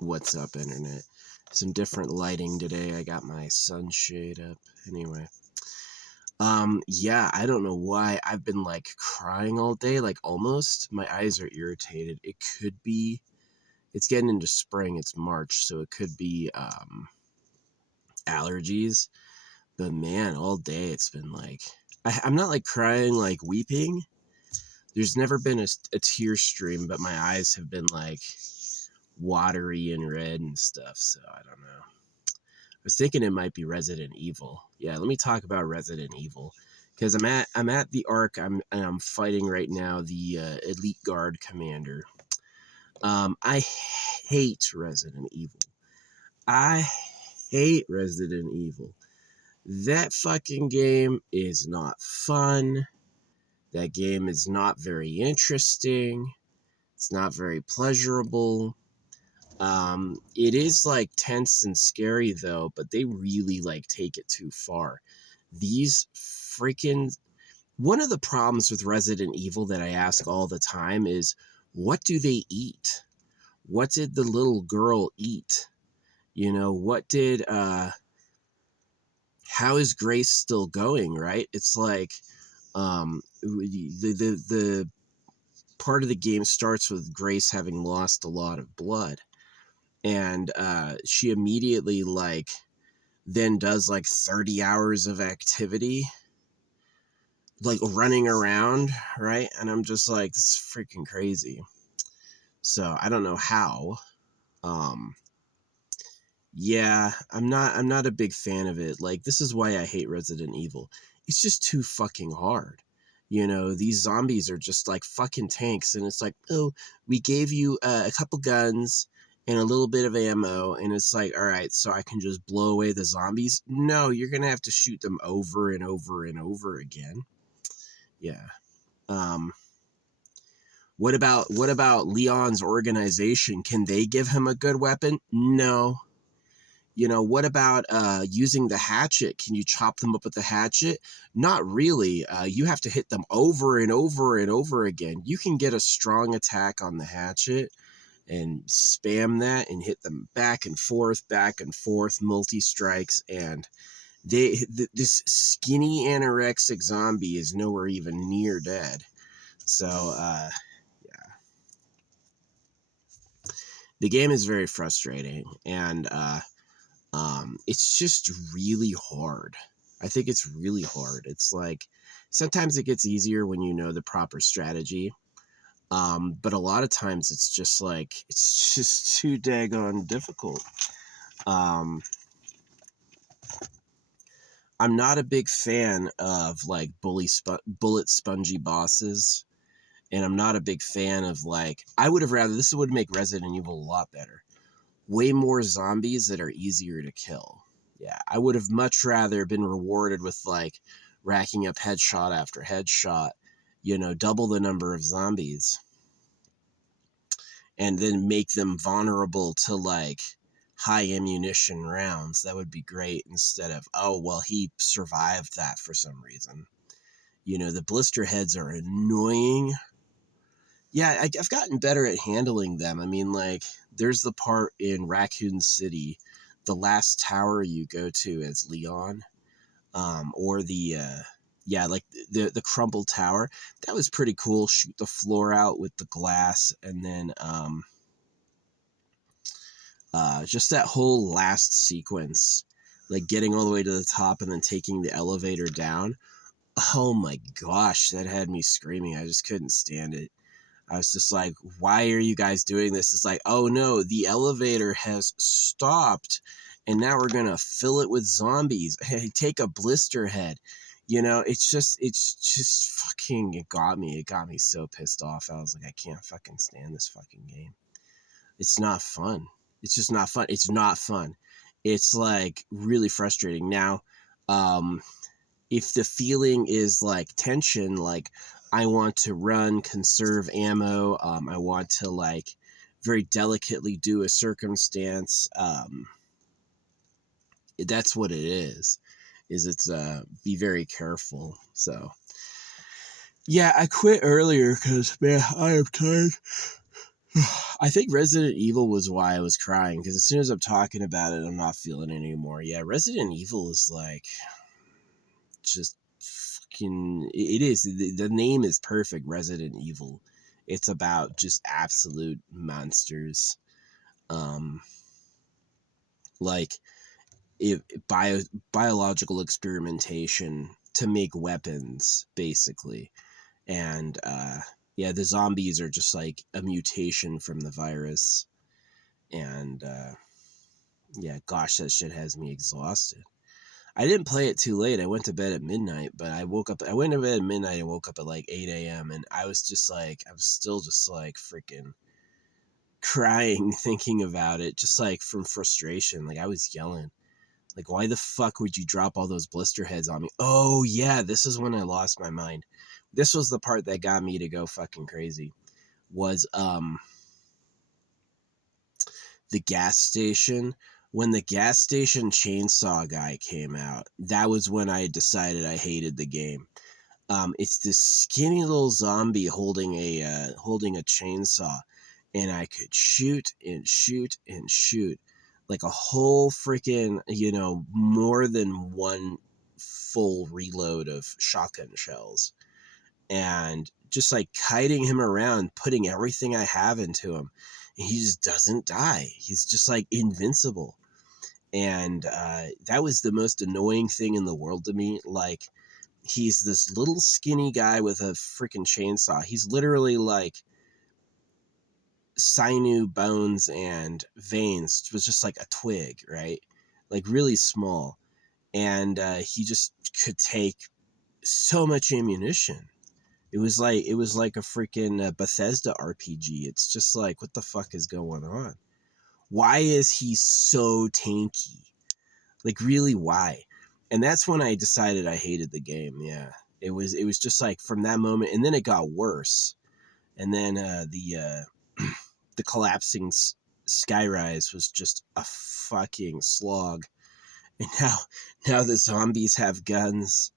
What's up, internet? Some different lighting today. I got my sunshade up. Anyway. Yeah, I don't know why I've been like crying all day, like almost. My eyes are irritated. It could be, it's getting into spring, it's March, so it could be allergies. But man, all day it's been like, I'm not like crying, like weeping. There's never been a tear stream, but my eyes have been like watery and red and stuff, so I don't know. I was thinking it might be Resident Evil. Yeah, let me talk about Resident Evil, because I'm at the Ark. I'm fighting right now the Elite Guard commander. I hate Resident Evil. I hate Resident Evil. That fucking game is not fun. That game is not very interesting. It's not very pleasurable. It is like tense and scary though, but they really like take it too far. These freaking, one of the problems with Resident Evil that I ask all the time is, what do they eat? What did the little girl eat? You know, how is Grace still going, right? It's like, the part of the game starts with Grace having lost a lot of blood. And she immediately like then does like 30 hours of activity, like running around, right? And I'm just like, this is freaking crazy. So I don't know how. Yeah, I'm not a big fan of it. Like, this is why I hate Resident Evil. It's just too fucking hard. You know, these zombies are just like fucking tanks, and it's like, oh, we gave you a couple guns and a little bit of ammo, and it's like, all right, so I can just blow away the zombies? No, you're gonna have to shoot them over and over and over again. Yeah. What about Leon's organization? Can they give him a good weapon? No. You know, what about using the hatchet? Can you chop them up with the hatchet? Not really. You have to hit them over and over and over again. You can get a strong attack on the hatchet and spam that and hit them back and forth, multi-strikes, and this skinny anorexic zombie is nowhere even near dead. So, yeah. The game is very frustrating, and it's just really hard. I think it's really hard. It's like, sometimes it gets easier when you know the proper strategy. But a lot of times it's just like, it's just too daggone difficult. I'm not a big fan of like bullet spongy bosses. And I'm not a big fan of like, I would have rather, this would make Resident Evil a lot better. Way more zombies that are easier to kill. Yeah, I would have much rather been rewarded with like racking up headshot after headshot, you know, double the number of zombies, and then make them vulnerable to like high ammunition rounds. That would be great, instead of, oh, well, he survived that for some reason. You know, the blister heads are annoying. Yeah, I've gotten better at handling them. I mean, like, there's the part in Raccoon City, the last tower you go to as Leon, or like the crumbled tower. That was pretty cool. Shoot the floor out with the glass, and then just that whole last sequence, like getting all the way to the top and then taking the elevator down. Oh my gosh, that had me screaming. I just couldn't stand it. I was just like, why are you guys doing this? It's like, oh no, the elevator has stopped and now we're going to fill it with zombies. Hey, take a blister head. You know, it's just fucking, it got me so pissed off. I was like, I can't fucking stand this fucking game. It's not fun. It's just not fun. It's not fun. It's like really frustrating. Now, if the feeling is like tension, like, I want to run, conserve ammo, I want to like very delicately do a circumstance, that's what it is it's be very careful. So yeah, I quit earlier because, man, I am tired. I think Resident Evil was why I was crying, because as soon as I'm talking about it, I'm not feeling it anymore. Yeah, Resident Evil is like just fucking. It is. The name is perfect. Resident Evil. It's about just absolute monsters. Um, like it, biological experimentation to make weapons, basically. And yeah, the zombies are just like a mutation from the virus. And yeah, gosh, that shit has me exhausted. I didn't play it too late. I went to bed at midnight, but I went to bed at midnight and woke up at like 8 a.m. And I was just like, I was still just like freaking crying thinking about it, just like from frustration. Like I was yelling, like, why the fuck would you drop all those blister heads on me? Oh, yeah, this is when I lost my mind. This was the part that got me to go fucking crazy. Was the gas station. When the gas station chainsaw guy came out, that was when I decided I hated the game. It's this skinny little zombie holding a chainsaw, and I could shoot and shoot and shoot like a whole freaking, more than one full reload of shotgun shells, and just like kiting him around, putting everything I have into him. And he just doesn't die. He's just like invincible. And that was the most annoying thing in the world to me. Like, he's this little skinny guy with a freaking chainsaw. He's literally like sinew, bones, and veins. It was just like a twig, right? Like really small. And he just could take so much ammunition. It was like a freaking Bethesda RPG. It's just like, what the fuck is going on? Why is he so tanky? Like, really, why? And that's when I decided I hated the game. Yeah, it was just like from that moment, and then it got worse. And then the collapsing skyrise was just a fucking slog. And now the zombies have guns.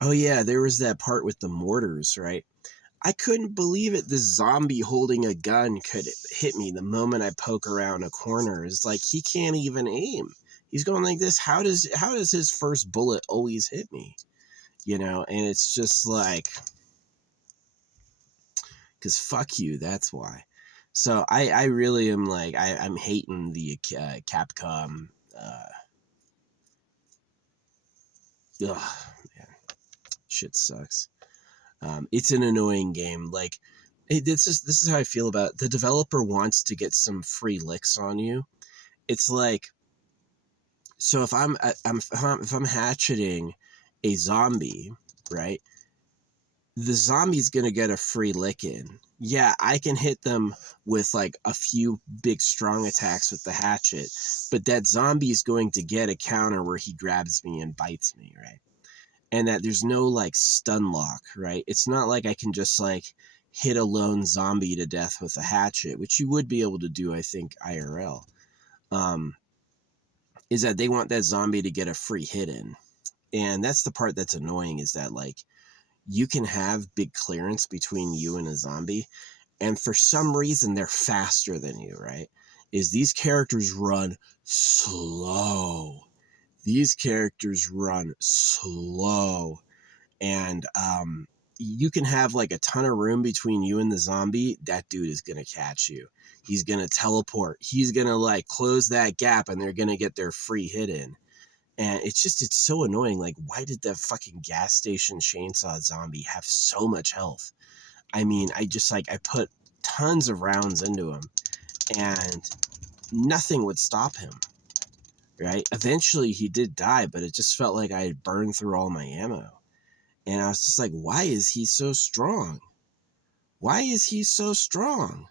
Oh yeah, there was that part with the mortars, right? I couldn't believe it. This zombie holding a gun could hit me the moment I poke around a corner. It's like he can't even aim. He's going like this. How does his first bullet always hit me? And it's just like, because fuck you, that's why. So I really am like, I'm hating the Capcom. Ugh, man, shit sucks. It's an annoying game. Like, this is how I feel about it. The developer wants to get some free licks on you. It's like, so if I'm hatcheting a zombie, right? The zombie's gonna get a free lick in. Yeah, I can hit them with like a few big strong attacks with the hatchet, but that zombie is going to get a counter where he grabs me and bites me, right? And that there's no like stun lock, right? It's not like I can just like hit a lone zombie to death with a hatchet, which you would be able to do, I think, IRL. Is that they want that zombie to get a free hit in. And that's the part that's annoying, is that like you can have big clearance between you and a zombie, and for some reason they're faster than you, right? Is these characters run slow. These characters run slow. And you can have like a ton of room between you and the zombie. That dude is going to catch you. He's going to teleport. He's going to like close that gap, and they're going to get their free hit in. And it's so annoying. Like, why did the fucking gas station chainsaw zombie have so much health? I mean, I put tons of rounds into him, and nothing would stop him, right? Eventually he did die, but it just felt like I had burned through all my ammo. And I was just like, why is he so strong? Why is he so strong?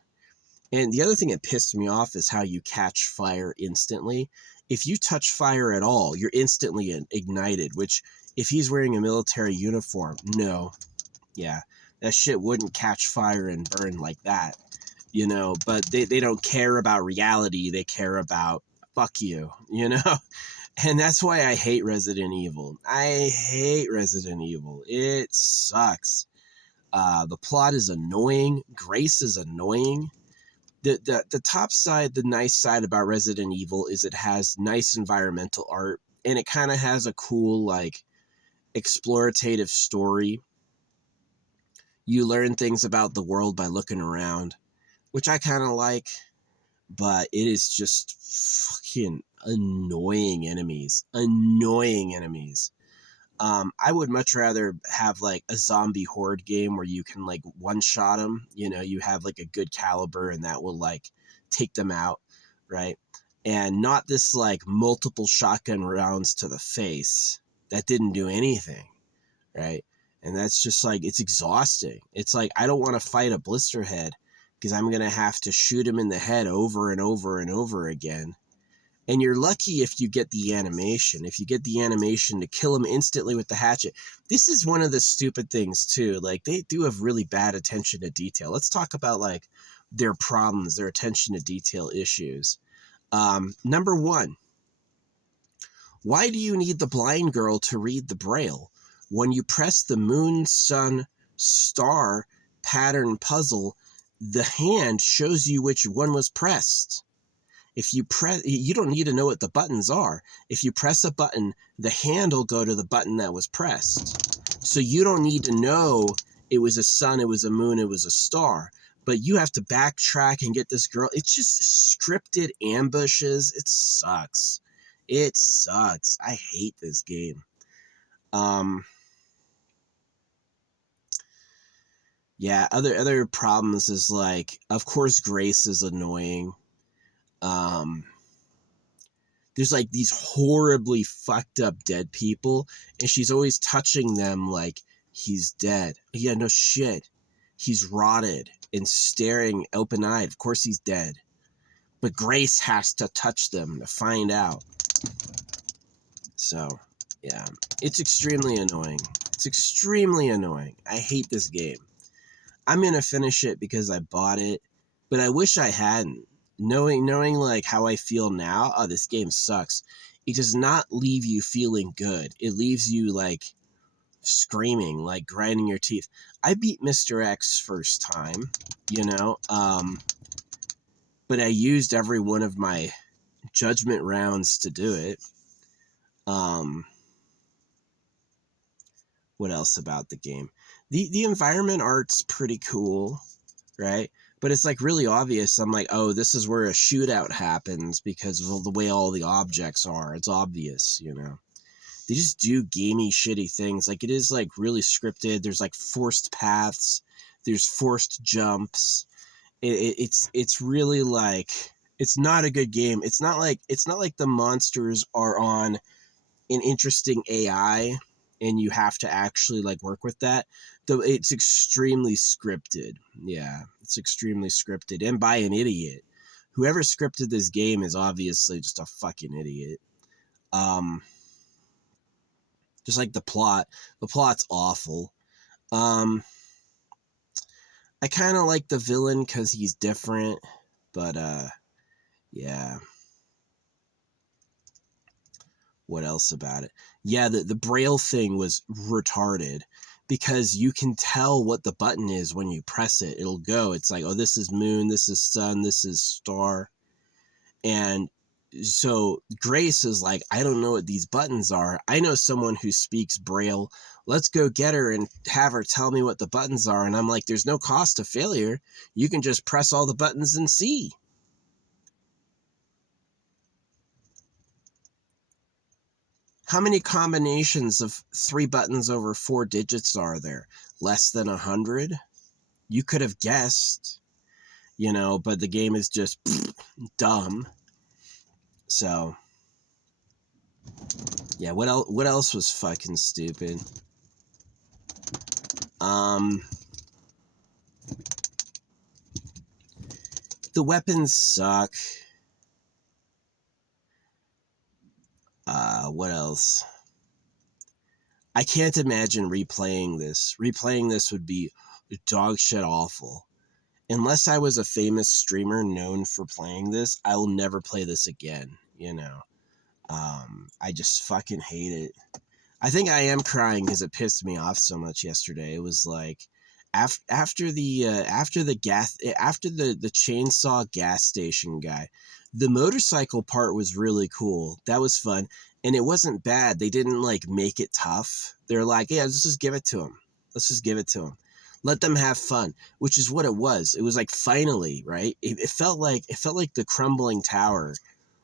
And the other thing that pissed me off is how you catch fire instantly. If you touch fire at all, you're instantly ignited, which if he's wearing a military uniform, no. Yeah, that shit wouldn't catch fire and burn like that, but they don't care about reality. They care about fuck you, And that's why I hate Resident Evil. I hate Resident Evil. It sucks. The plot is annoying. Grace is annoying. The top side, the nice side about Resident Evil is it has nice environmental art, and it kind of has a cool like explorative story. You learn things about the world by looking around, which I kind of like, but it is just fucking annoying enemies. Annoying enemies. I would much rather have like a zombie horde game where you can like one shot them. You know, you have like a good caliber and that will like take them out, right? And not this like multiple shotgun rounds to the face that didn't do anything, right? And that's just like, it's exhausting. It's like, I don't want to fight a blister head because I'm going to have to shoot him in the head over and over and over again. And you're lucky if you get the animation. If you get the animation to kill him instantly with the hatchet. This is one of the stupid things too. Like, they do have really bad attention to detail. Let's talk about like their problems, their attention to detail issues. Number one, why do you need the blind girl to read the Braille? When you press the moon, sun, star pattern puzzle, the hand shows you which one was pressed. If you press, you don't need to know what the buttons are. If you press a button, the hand will go to the button that was pressed. So you don't need to know it was a sun, it was a moon, it was a star. But you have to backtrack and get this girl. It's just scripted ambushes. It sucks. It sucks. I hate this game. Yeah, other problems is like, of course, Grace is annoying. There's like these horribly fucked up dead people, and she's always touching them like he's dead. Yeah, no shit. He's rotted and staring open-eyed. Of course he's dead. But Grace has to touch them to find out. So, yeah, it's extremely annoying. It's extremely annoying. I hate this game. I'm going to finish it because I bought it, but I wish I hadn't. Knowing like how I feel now, oh, this game sucks. It does not leave you feeling good. It leaves you like screaming, like grinding your teeth. I beat Mr. X first time, you know, but I used every one of my judgment rounds to do it. What else about the game? The environment art's pretty cool, right? But it's like really obvious. I'm like, oh, this is where a shootout happens because of the way all the objects are. It's obvious, you know. They just do gamey, shitty things. Like, it is like really scripted. There's like forced paths. There's forced jumps. It's really like, it's not a good game. It's not like the monsters are on an interesting AI and you have to actually like work with that. Though it's extremely scripted. Yeah, it's extremely scripted and by an idiot. Whoever scripted this game is obviously just a fucking idiot. Just like the plot. The plot's awful. I kind of like the villain because he's different, but yeah. What else about it? Yeah, the Braille thing was retarded because you can tell what the button is when you press it. It'll go. It's like, oh, this is moon, this is sun, this is star. And so Grace is like, I don't know what these buttons are. I know someone who speaks Braille. Let's go get her and have her tell me what the buttons are. And I'm like, there's no cost to failure. You can just press all the buttons and see. How many combinations of 3 buttons over 4 digits are there? Less than 100? You could have guessed, you know, but the game is just dumb. So, yeah, what else was fucking stupid? The weapons suck. What else? I can't imagine replaying this. Replaying this would be dog shit awful. Unless I was a famous streamer known for playing this, I will never play this again, you know. I just fucking hate it. I think I am crying because it pissed me off so much yesterday. It was like, after the chainsaw gas station guy, the motorcycle part was really cool. That was fun, and it wasn't bad. They didn't like make it tough. They're like, yeah, let's just give it to him. Let's just give it to him. Let them have fun, which is what it was. It was like finally, right? It felt like the crumbling tower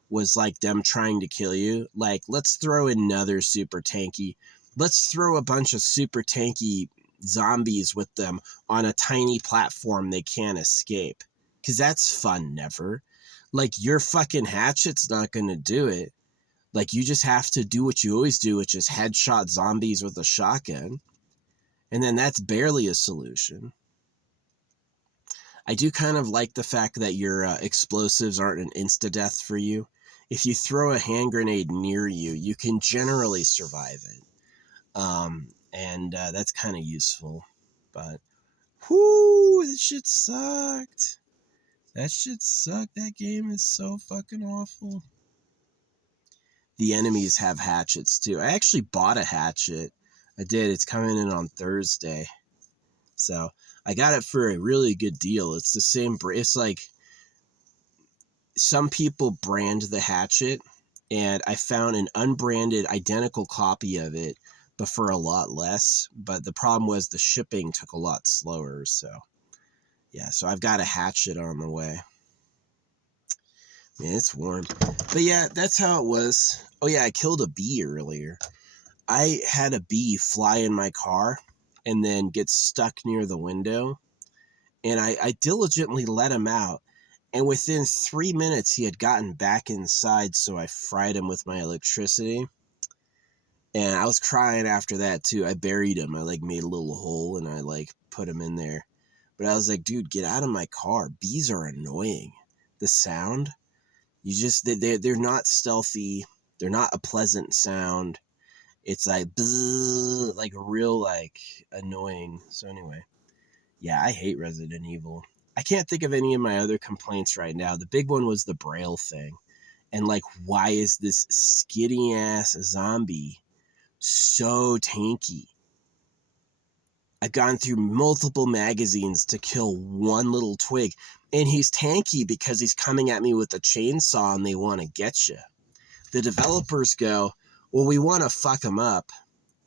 was like them trying to kill you. Like, let's throw another super tanky. Let's throw a bunch of super tanky zombies with them on a tiny platform they can't escape. Because that's fun, never. Like, your fucking hatchet's not going to do it. Like, you just have to do what you always do, which is headshot zombies with a shotgun. And then that's barely a solution. I do kind of like the fact that your explosives aren't an insta-death for you. If you throw a hand grenade near you, you can generally survive it. And that's kind of useful. But, whoo, that shit sucked. That shit sucked. That game is so fucking awful. The enemies have hatchets, too. I actually bought a hatchet. I did. It's coming in on Thursday. So, I got it for a really good deal. It's the same. It's like, some people brand the hatchet, and I found an unbranded identical copy of it, but for a lot less. But the problem was the shipping took a lot slower. So, yeah, so I've got a hatchet on the way. Man, it's warm. But yeah, that's how it was. Oh yeah, I killed a bee earlier. I had a bee fly in my car and then get stuck near the window. And I diligently let him out. And within 3 minutes, he had gotten back inside, so I fried him with my electricity. And I was crying after that, too. I buried him. I, like, made a little hole, and I, like, put him in there. But I was like, dude, get out of my car. Bees are annoying. The sound, you just, they're not stealthy. They're not a pleasant sound. It's like, bzzz, like, real, like, annoying. So anyway, yeah, I hate Resident Evil. I can't think of any of my other complaints right now. The big one was the Braille thing. And, like, why is this skinny-ass zombie so tanky? I've gone through multiple magazines to kill one little twig. And he's tanky because he's coming at me with a chainsaw and they want to get you. The developers go, well, we want to fuck them up.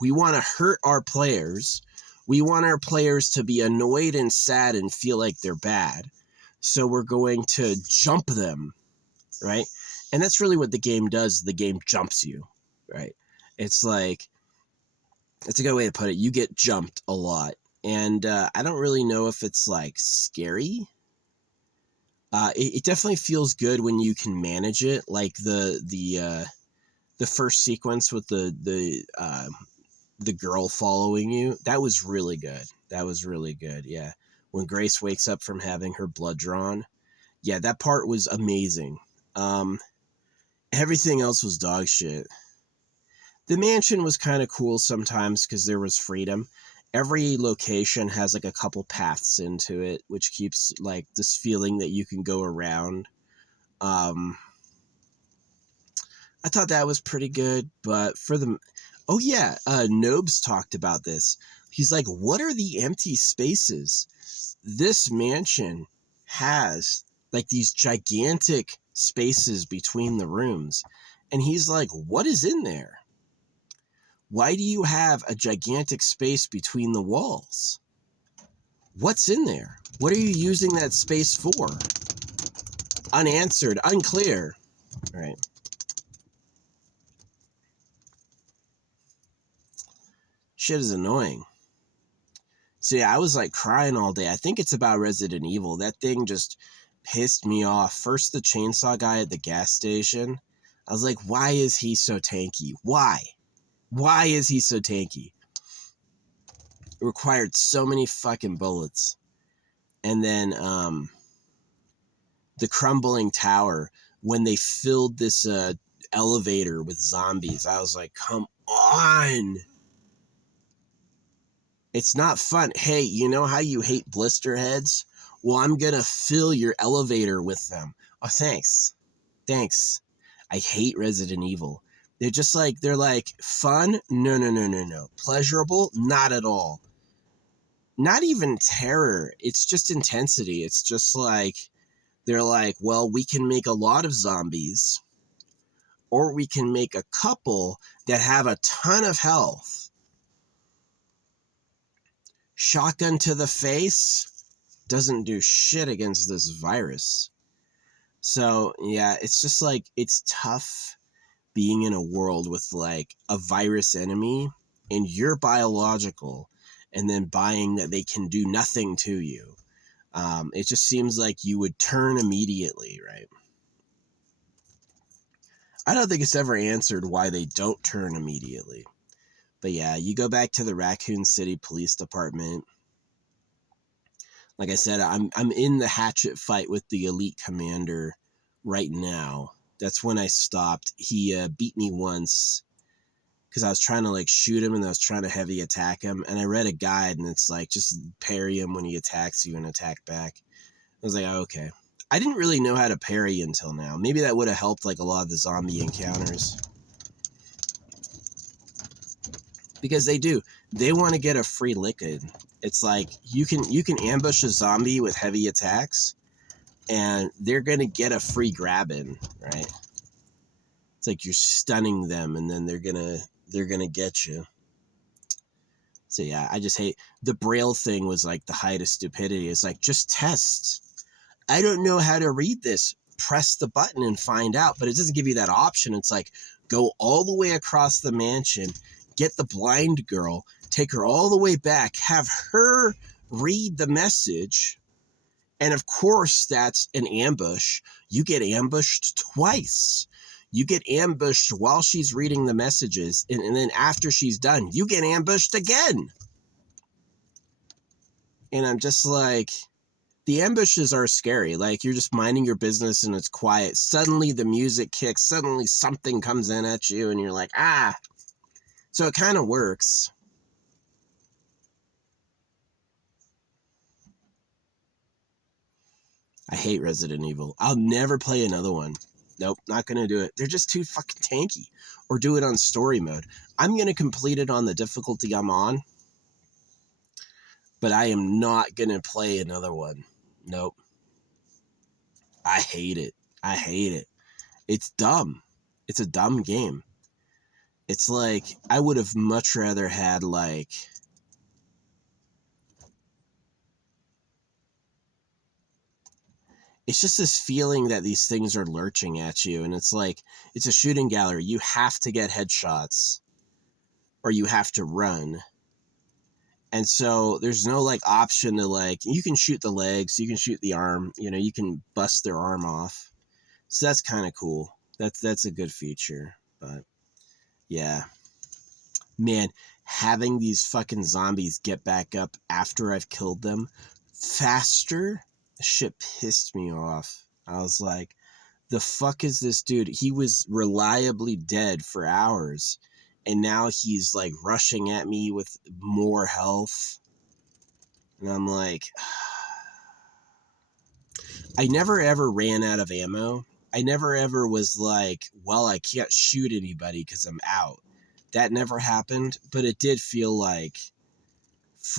We want to hurt our players. We want our players to be annoyed and sad and feel like they're bad. So we're going to jump them, right? And that's really what the game does. The game jumps you, right? It's like, it's a good way to put it. You get jumped a lot. And I don't really know if it's like scary. It definitely feels good when you can manage it. Like the first sequence with the girl following you, that was really good. That was really good. Yeah. When Grace wakes up from having her blood drawn. Yeah, that part was amazing. Everything else was dog shit. The mansion was kind of cool sometimes because there was freedom. Every location has like a couple paths into it, which keeps like this feeling that you can go around. I thought that was pretty good, but for the... Oh yeah, Nobes talked about this. He's like, what are the empty spaces? This mansion has like these gigantic spaces between the rooms. And he's like, what is in there? Why do you have a gigantic space between the walls? What's in there? What are you using that space for? Unanswered, unclear. All right. Shit is annoying. So yeah, I was like crying all day. I think it's about Resident Evil. That thing just pissed me off. First, the chainsaw guy at the gas station. I was like, why is he so tanky? Why? Why is he so tanky? It required so many fucking bullets. And then the crumbling tower, when they filled this elevator with zombies, I was like, come on. It's not fun. Hey, you know how you hate blister heads? Well, I'm going to fill your elevator with them. Oh, thanks. Thanks. I hate Resident Evil. They're just like, they're like, fun? No. Pleasurable? Not at all. not even terror. It's just intensity. It's just like, they're like, well, we can make a lot of zombies, or we can make a couple that have a ton of health. Shotgun to the face doesn't do shit against this virus. So, yeah, it's just like, it's tough being in a world with like a virus enemy and you're biological, and then buying that they can do nothing to you. It just seems like you would turn immediately, right? I don't think it's ever answered why they don't turn immediately. But yeah, you go back to the Raccoon City Police Department. Like I said, I'm in the hatchet fight with the elite commander right now. That's when I stopped. He beat me once because I was trying to like shoot him and I was trying to heavy attack him. And I read a guide and it's like, just parry him when he attacks you and attack back. I was like, oh, okay. I didn't really know how to parry until now. Maybe that would have helped like a lot of the zombie encounters. Because they do. They want to get a free lick in. It's like you can ambush a zombie with heavy attacks and they're going to get a free grab in, right? It's like you're stunning them and then they're going to get you. So yeah, I just hate the Braille thing. Was like the height of stupidity. It's like, just test. I don't know how to read this. Press the button and find out. But it doesn't give you that option. It's like, go all the way across the mansion, get the blind girl, take her all the way back, have her read the message. And of course, that's an ambush. You get ambushed twice. You get ambushed while she's reading the messages. And then after she's done, you get ambushed again. And I'm just like, the ambushes are scary. Like, you're just minding your business and it's quiet. Suddenly the music kicks. Suddenly something comes in at you and you're like, ah. So it kind of works. I hate Resident Evil. I'll never play another one. Nope, not going to do it. They're just too fucking tanky. Or do it on story mode. I'm going to complete it on the difficulty I'm on. But I am not going to play another one. Nope. I hate it. I hate it. It's dumb. It's a dumb game. It's like, I would have much rather had like... It's just this feeling that these things are lurching at you. And it's like, it's a shooting gallery. You have to get headshots. Or you have to run. And so there's no like option to like, you can shoot the legs, you can shoot the arm, you know, you can bust their arm off. So that's kind of cool. That's a good feature. But yeah, man, having these fucking zombies get back up after I've killed them faster, shit pissed me off. I was like, the fuck is this dude? He was reliably dead for hours. And now he's like rushing at me with more health. And I'm like, I never ever ran out of ammo. I never ever was like, well, I can't shoot anybody because I'm out. That never happened, but it did feel like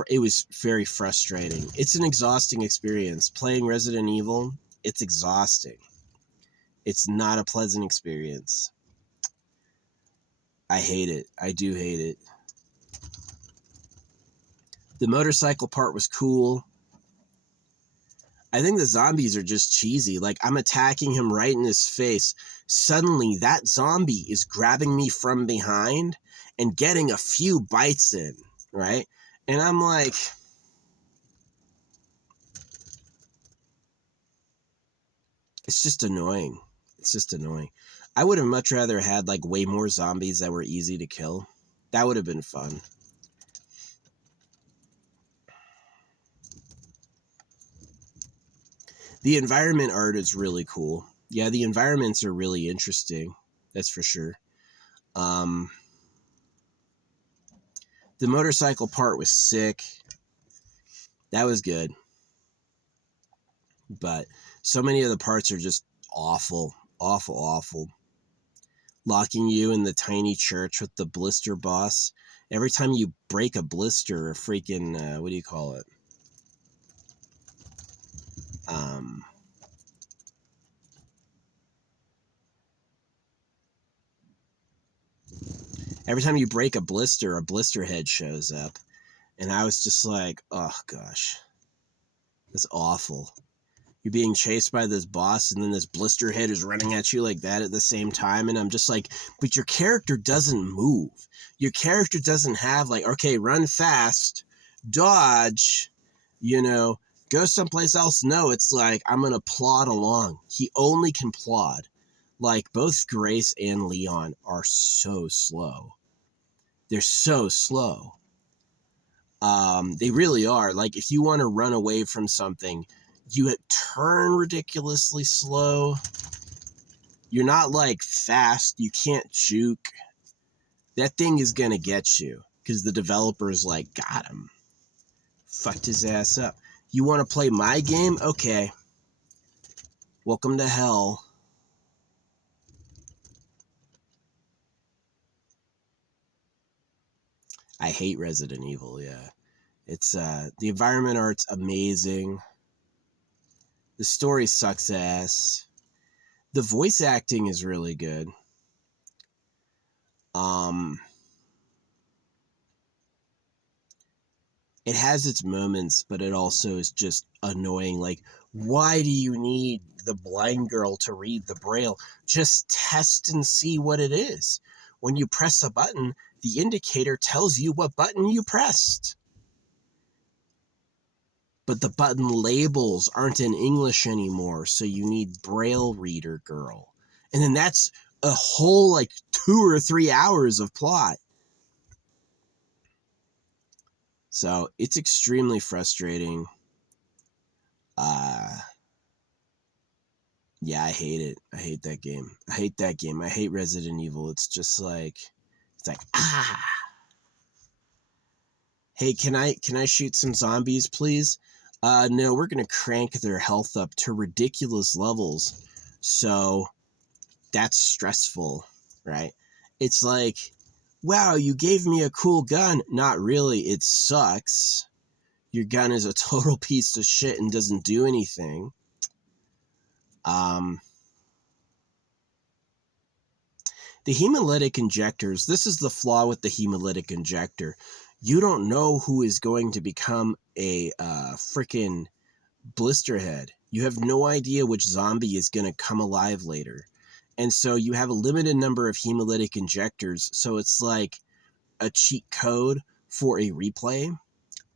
it was very frustrating. It's an exhausting experience. Playing Resident Evil, it's exhausting. It's not a pleasant experience. I hate it. I do hate it. The motorcycle part was cool. I think the zombies are just cheesy. Like, I'm attacking him right in his face. Suddenly, that zombie is grabbing me from behind and getting a few bites in, right? And I'm like... It's just annoying. It's just annoying. I would have much rather had, like, way more zombies that were easy to kill. That would have been fun. The environment art is really cool. Yeah, the environments are really interesting. That's for sure. The motorcycle part was sick. That was good. But so many of the parts are just awful. Awful, awful. Locking you in the tiny church with the blister boss Every time you break a blister or freaking, what do you call it? Every time you break a blister head shows up. And I was just like, oh gosh, that's awful. You're being chased by this boss, and then this blister head is running at you like that at the same time. And I'm just like, but your character doesn't move. Your character doesn't have like, okay, run fast, dodge, go someplace else. No, it's like, I'm going to plod along. He only can plod. Like, both Grace and Leon are so slow. They're so slow. They really are. Like, if you want to run away from something, you turn ridiculously slow. You're not like fast. You can't juke. That thing is going to get you because the developer's like, got him. Fucked his ass up. You want to play my game? Okay. Welcome to hell. I hate Resident Evil, yeah. It's, the environment art's amazing. The story sucks ass. The voice acting is really good. It has its moments, but it also is just annoying. Like, why do you need the blind girl to read the braille? Just test and see what it is. When you press a button, the indicator tells you what button you pressed. But the button labels aren't in English anymore, so you need braille reader girl. And then that's a whole like 2 or 3 hours of plot. So it's extremely frustrating. Yeah, I hate it. I hate that game. I hate that game. I hate Resident Evil. It's just like, it's like, ah. Hey, can I shoot some zombies, please? No, we're gonna crank their health up to ridiculous levels. So that's stressful, right? It's like, wow, you gave me a cool gun. Not really. It sucks. Your gun is a total piece of shit and doesn't do anything. The hemolytic injectors, this is the flaw with the hemolytic injector. You don't know who is going to become a freaking blisterhead. You have no idea which zombie is going to come alive later. And so you have a limited number of hemolytic injectors. So it's like a cheat code for a replay.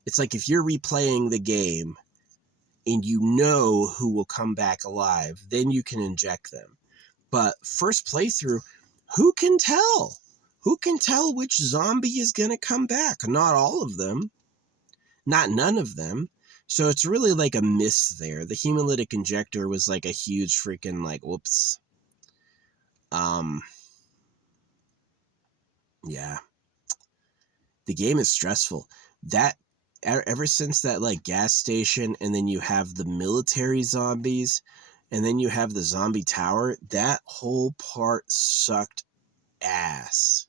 It's like if you're replaying the game and you know who will come back alive, then you can inject them. But first playthrough, who can tell? Who can tell which zombie is going to come back? Not all of them. Not none of them. So it's really like a miss there. The hemolytic injector was like a huge freaking like, whoops. Yeah. The game is stressful. That, ever since that like gas station, and then you have the military zombies, and then you have the zombie tower, that whole part sucked ass.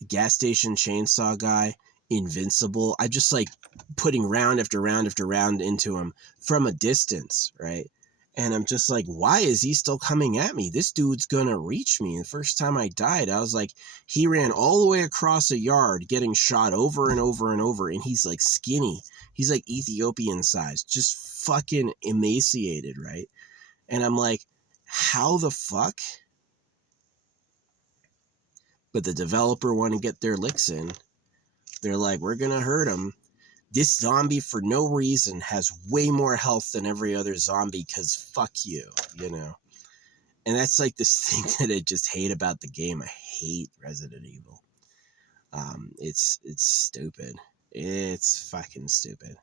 The gas station chainsaw guy, invincible. I just like putting round after round after round into him from a distance, right? And I'm just like, why is he still coming at me? This dude's gonna reach me. And the first time I died, I was like, he ran all the way across a yard getting shot over and over and over. And he's like skinny. He's like Ethiopian sized, just fucking emaciated, right? And I'm like, how the fuck? But the developer want to get their licks in. They're like, we're gonna hurt him. This zombie, for no reason, has way more health than every other zombie because fuck you, And that's like this thing that I just hate about the game. I hate Resident Evil. It's stupid. It's fucking stupid.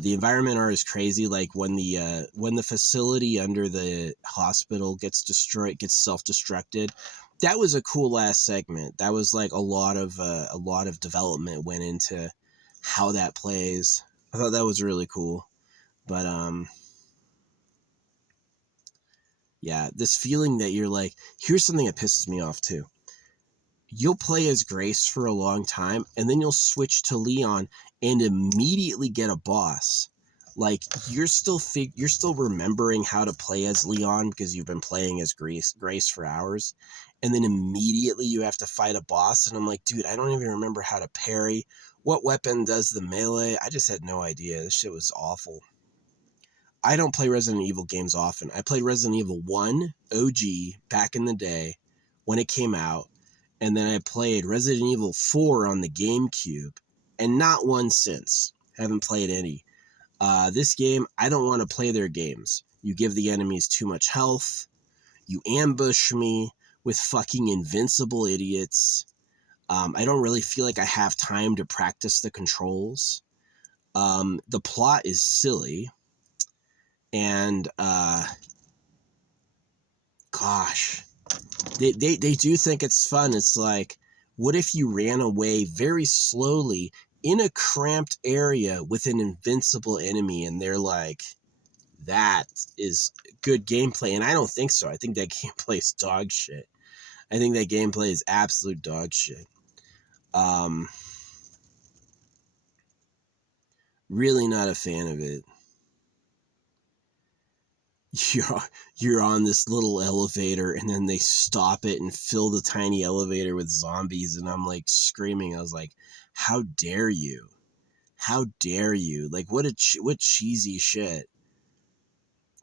The environment art is crazy. Like when the facility under the hospital gets destroyed, gets self-destructed. That was a cool last segment. That was like a lot of development went into how that plays. I thought that was really cool. But yeah, this feeling that you're like, here's something that pisses me off too. you'll play as Grace for a long time, and then you'll switch to Leon and immediately get a boss. Like, you're still remembering how to play as Leon because you've been playing as Grace for hours, and then immediately you have to fight a boss, and I'm like, dude, I don't even remember how to parry. What weapon does the melee? I just had no idea. This shit was awful. I don't play Resident Evil games often. I played Resident Evil 1 OG back in the day when it came out, and then I played Resident Evil 4 on the GameCube, and not one since. Haven't played any. This game, I don't want to play their games. You give the enemies too much health. You ambush me with fucking invincible idiots. I don't really feel like I have time to practice the controls. The plot is silly. And, gosh, they do think it's fun. It's like, what if you ran away very slowly in a cramped area with an invincible enemy, and they're like, that is good gameplay. And I don't think so. I think that gameplay is dog shit. I think that gameplay is absolute dog shit. Really not a fan of it. You're on this little elevator, and then they stop it and fill the tiny elevator with zombies, and I'm like screaming. I was like, how dare you? How dare you? Like, what cheesy shit.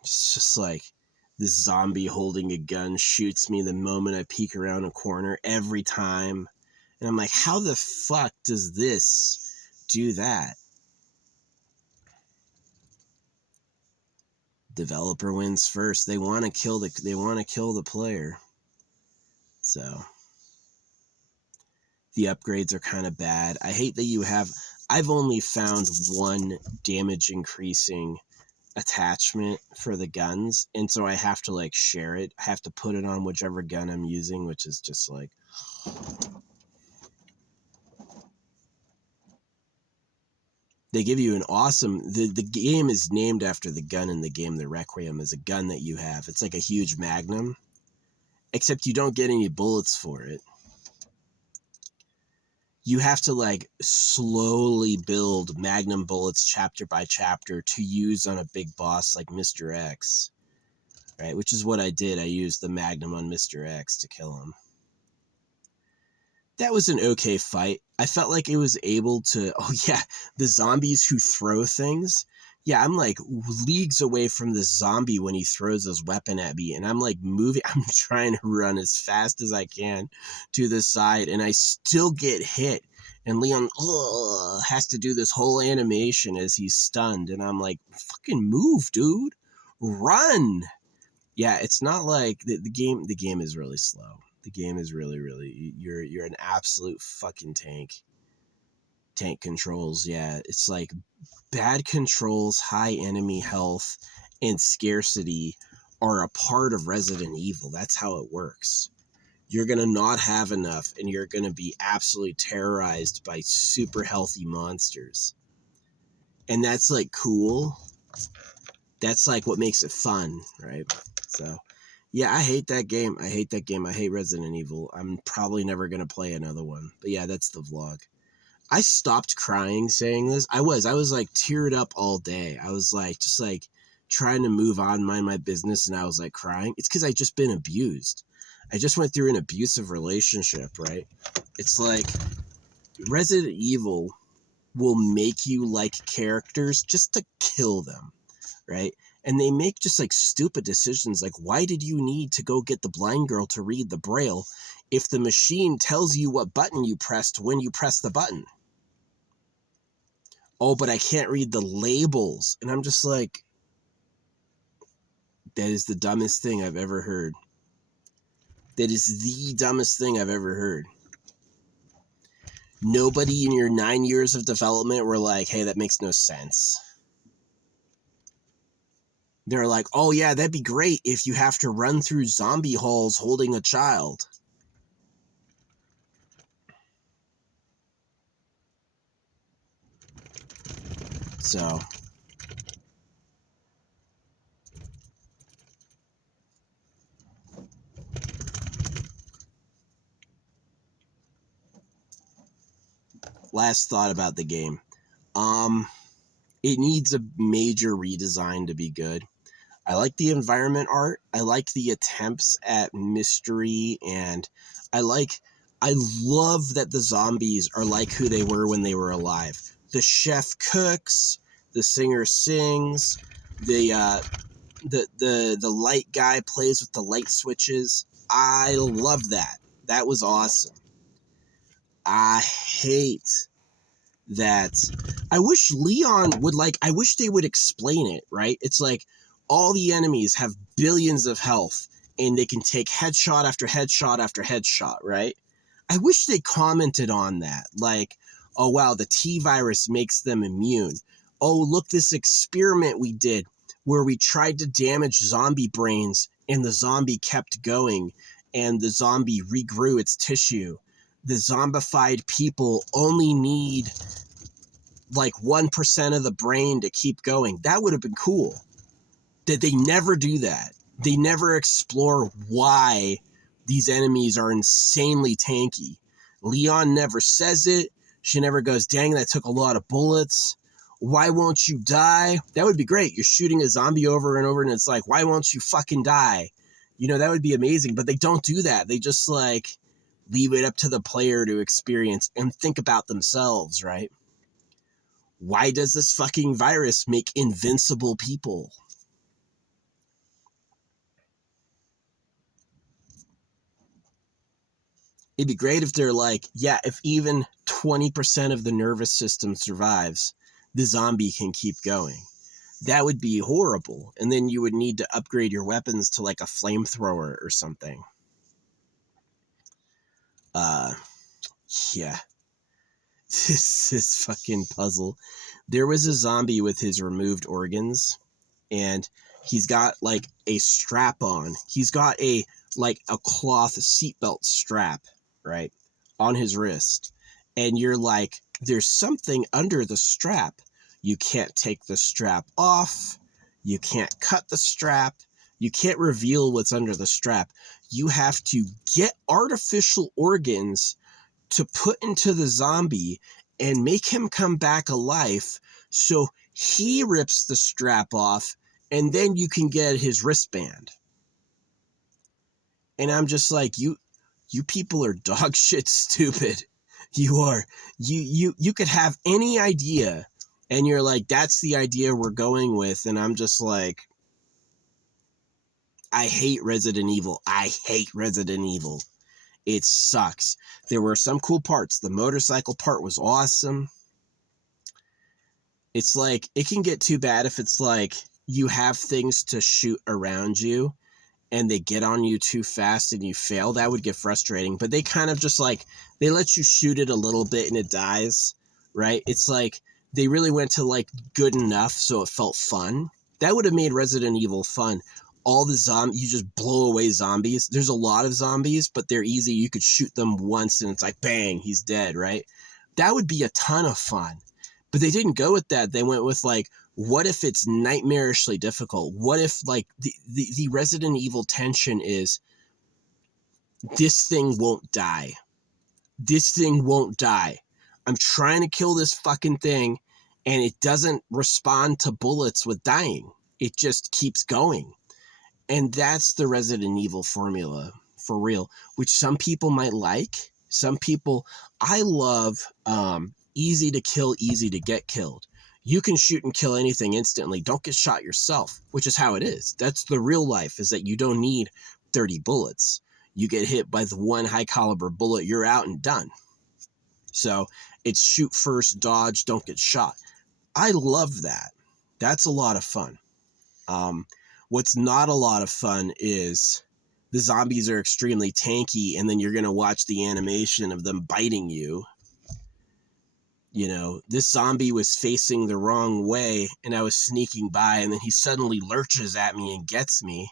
It's just like, this zombie holding a gun shoots me the moment I peek around a corner every time. And I'm like, how the fuck does this do that? Developer wins first. They want to kill the player. So the upgrades are kind of bad. I hate that I've only found one damage increasing attachment for the guns, and so I have to like share it. I have to put it on whichever gun I'm using, which is just like, they give you an awesome, the game is named after the gun in the game. The Requiem is a gun that you have. It's like a huge magnum, except you don't get any bullets for it. You have to like slowly build magnum bullets chapter by chapter to use on a big boss like Mr. X, right? Which is what I did. I used the magnum on Mr. X to kill him. That was an okay fight. I felt like it was able to, oh yeah, the zombies who throw things. Yeah, I'm like leagues away from this zombie when he throws his weapon at me, and I'm like moving, I'm trying to run as fast as I can to the side, and I still get hit. And Leon has to do this whole animation as he's stunned, and I'm like, fucking move, dude. Run. Yeah, it's not like the game is really slow. The game is really, you're an absolute fucking tank. Tank controls, yeah. It's like bad controls, high enemy health, and scarcity are a part of Resident Evil. That's how it works. You're going to not have enough, and you're going to be absolutely terrorized by super healthy monsters. And that's like cool. That's like what makes it fun, right? So yeah, I hate that game. I hate Resident Evil. I'm probably never going to play another one. But yeah, that's the vlog. I stopped crying saying this. I was like teared up all day. I was like, just like trying to move on, mind my business. And I was like crying. It's because I just been abused. I just went through an abusive relationship, right? It's like Resident Evil will make you like characters just to kill them, right? And they make just like stupid decisions. Like, why did you need to go get the blind girl to read the Braille if the machine tells you what button you pressed when you press the button? Oh, but I can't read the labels. And I'm just like, that is the dumbest thing I've ever heard. That is the dumbest thing I've ever heard. Nobody in your 9 years of development were like, hey, that makes no sense. They're like, oh yeah, that'd be great if you have to run through zombie halls holding a child. So last thought about the game. It needs a major redesign to be good. I like the environment art. I like the attempts at mystery, and I love that the zombies are like who they were when they were alive. The chef cooks, the singer sings, the light guy plays with the light switches. I love that. That was awesome. I hate that. I wish Leon would I wish they would explain it, right? It's like all the enemies have billions of health and they can take headshot after headshot after headshot, right? I wish they commented on that. Like, oh wow, the T virus makes them immune. Oh, look, this experiment we did where we tried to damage zombie brains and the zombie kept going and the zombie regrew its tissue. The zombified people only need 1% of the brain to keep going. That would have been cool. That they never do that. They never explore why these enemies are insanely tanky. Leon never says it. She never goes, dang, that took a lot of bullets. Why won't you die? That would be great. You're shooting a zombie over and over and it's like, why won't you fucking die? That would be amazing. But they don't do that. They just leave it up to the player to experience and think about themselves, right? Why does this fucking virus make invincible people? It'd be great if they're if even 20% of the nervous system survives, the zombie can keep going. That would be horrible. And then you would need to upgrade your weapons to a flamethrower or something. Yeah. This fucking puzzle. There was a zombie with his removed organs, and he's got a strap on. He's got a cloth seatbelt strap, right, on his wrist. And you're there's something under the strap. You can't take the strap off. You can't cut the strap. You can't reveal what's under the strap. You have to get artificial organs to put into the zombie and make him come back alive, so he rips the strap off and then you can get his wristband. And I'm just you people are dog shit stupid. You are. You could have any idea and you're that's the idea we're going with. And I'm just I hate Resident Evil. I hate Resident Evil. It sucks. There were some cool parts. The motorcycle part was awesome. It's it can get too bad if it's you have things to shoot around you and they get on you too fast and you fail. That would get frustrating. But they kind of just they let you shoot it a little bit and it dies, right? It's they really went to good enough so it felt fun. That would have made Resident Evil fun. All the zombies, you just blow away zombies. There's a lot of zombies, but they're easy. You could shoot them once and it's bang, he's dead, right? That would be a ton of fun. But they didn't go with that. They went with what if it's nightmarishly difficult? What if the Resident Evil tension is this thing won't die. This thing won't die. I'm trying to kill this fucking thing and it doesn't respond to bullets with dying. It just keeps going. And that's the Resident Evil formula for real, which some people might like. Some people, I love easy to kill, easy to get killed. You can shoot and kill anything instantly. Don't get shot yourself, which is how it is. That's the real life, is that you don't need 30 bullets. You get hit by the one high caliber bullet, you're out and done. So it's shoot first, dodge, don't get shot. I love that. That's a lot of fun. What's not a lot of fun is the zombies are extremely tanky and then you're going to watch the animation of them biting you. This zombie was facing the wrong way and I was sneaking by and then he suddenly lurches at me and gets me.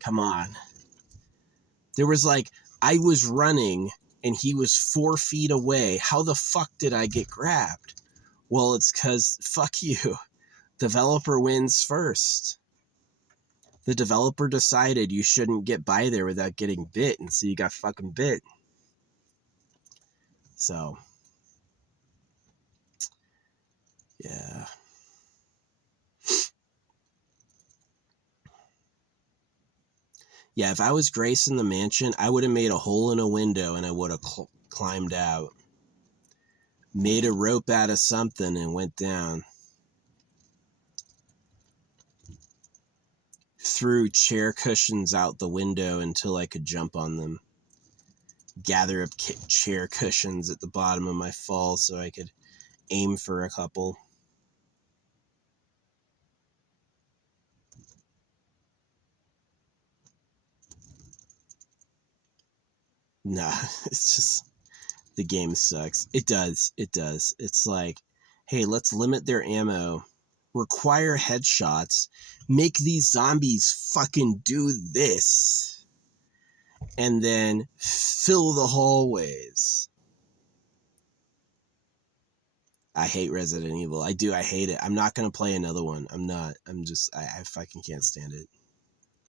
Come on. There was I was running and he was 4 feet away. How the fuck did I get grabbed? Well, it's because fuck you. Developer wins first. The developer decided you shouldn't get by there without getting bit, and so you got fucking bit. So, Yeah. Yeah, if I was Grace in the mansion, I would have made a hole in a window and I would have climbed out. Made a rope out of something and went down. Threw chair cushions out the window until I could jump on them. Gather up chair cushions at the bottom of my fall so I could aim for a couple. Nah, it's just, the game sucks. It does. It does. It's like, hey, let's limit their ammo, require headshots, make these zombies fucking do this, and then fill the hallways. I hate Resident Evil. I do. I hate it. I'm not going to play another one. I'm not. I'm just, I fucking can't stand it.